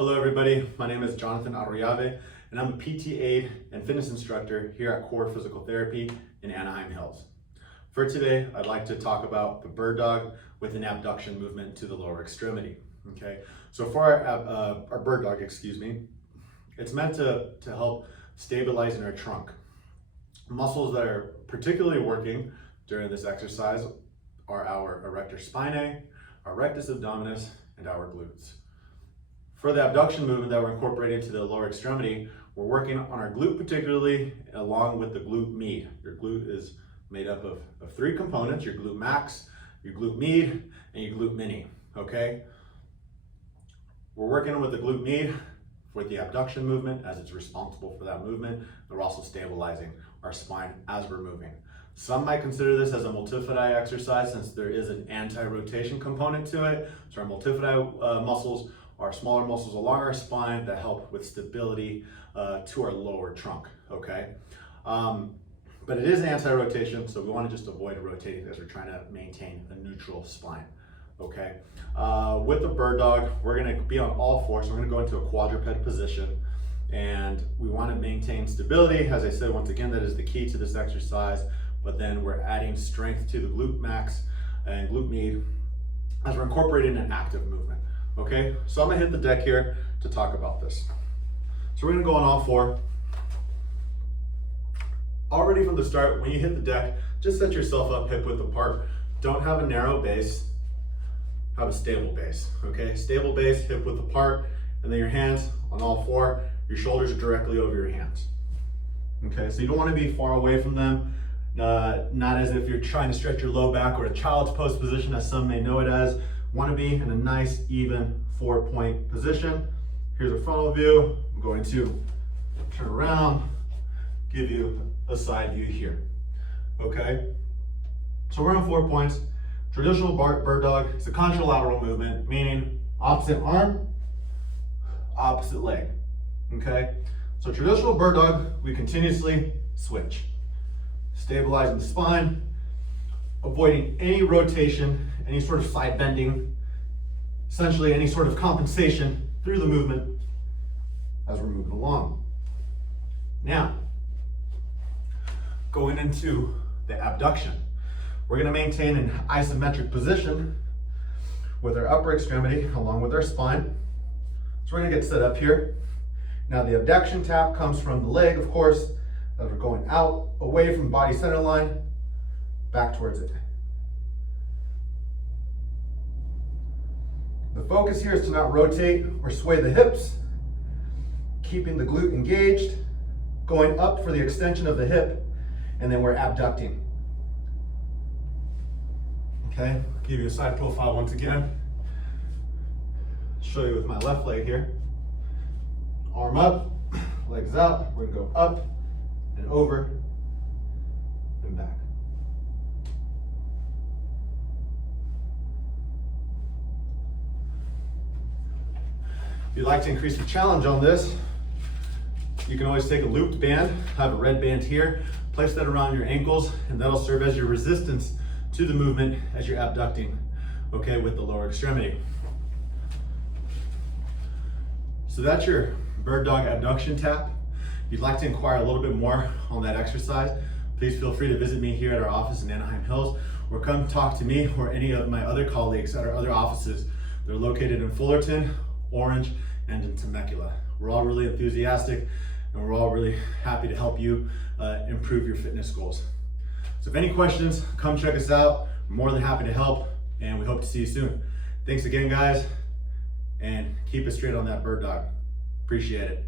Hello everybody, my name is Jonathan Arroyave and I'm a PT aide and fitness instructor here at Core Physical Therapy in Anaheim Hills. For today, I'd like to talk about the bird dog with an abduction movement to the lower extremity. Okay, so for our bird dog, it's meant to help stabilizing our trunk. Muscles that are particularly working during this exercise are our erector spinae, our rectus abdominis, and our glutes. For the abduction movement that we're incorporating to the lower extremity, we're working on our glute particularly, along with the glute med. Your glute is made up of three components: your glute max, your glute med, and your glute mini, okay? We're working with the glute med for the abduction movement, as it's responsible for that movement. We're also stabilizing our spine as we're moving. Some might consider this as a multifidi exercise, since there is an anti-rotation component to it. So our multifidi muscles are smaller muscles along our spine that help with stability to our lower trunk, okay? But it is anti-rotation, so we want to just avoid rotating as we're trying to maintain a neutral spine, okay? With the bird dog, we're going to be on all fours, so we're going to go into a quadruped position, and we want to maintain stability. As I said, once again, that is the key to this exercise, but then we're adding strength to the glute max and glute med as we're incorporating an active movement. Okay, so I'm gonna hit the deck here to talk about this. So we're gonna go on all four. Already from the start, when you hit the deck, just set yourself up hip width apart. Don't have a narrow base, have a stable base, okay? Stable base, hip width apart, and then your hands on all four, your shoulders are directly over your hands. Okay, so you don't wanna be far away from them, not as if you're trying to stretch your low back or a child's pose position, as some may know it as. Want to be in a nice, even 4-point position. Here's a frontal view. I'm going to turn around, give you a side view here. Okay? So we're on 4 points. Traditional bird dog is a contralateral movement, meaning opposite arm, opposite leg. Okay? So traditional bird dog, we continuously switch. Stabilizing the spine, avoiding any rotation, any sort of side bending, essentially any sort of compensation through the movement as we're moving along. Now, going into the abduction, we're going to maintain an isometric position with our upper extremity along with our spine. So we're going to get set up here. Now the abduction tap comes from the leg, of course, as we're going out, away from body center line, back towards it. The focus here is to not rotate or sway the hips, keeping the glute engaged, going up for the extension of the hip, and then we're abducting. Okay, give you a side profile once again. Show you with my left leg here. Arm up, legs out, we're gonna go up and over and back. If you'd like to increase the challenge on this, you can always take a looped band, have a red band here, place that around your ankles, and that'll serve as your resistance to the movement as you're abducting, okay, with the lower extremity. So that's your bird dog abduction tap. If you'd like to inquire a little bit more on that exercise, please feel free to visit me here at our office in Anaheim Hills, or come talk to me or any of my other colleagues at our other offices. They're located in Fullerton, Orange, and in Temecula. We're all really enthusiastic, and we're all really happy to help you improve your fitness goals. So if any questions, come check us out. We're more than happy to help, and we hope to see you soon. Thanks again, guys, and keep it straight on that bird dog. Appreciate it.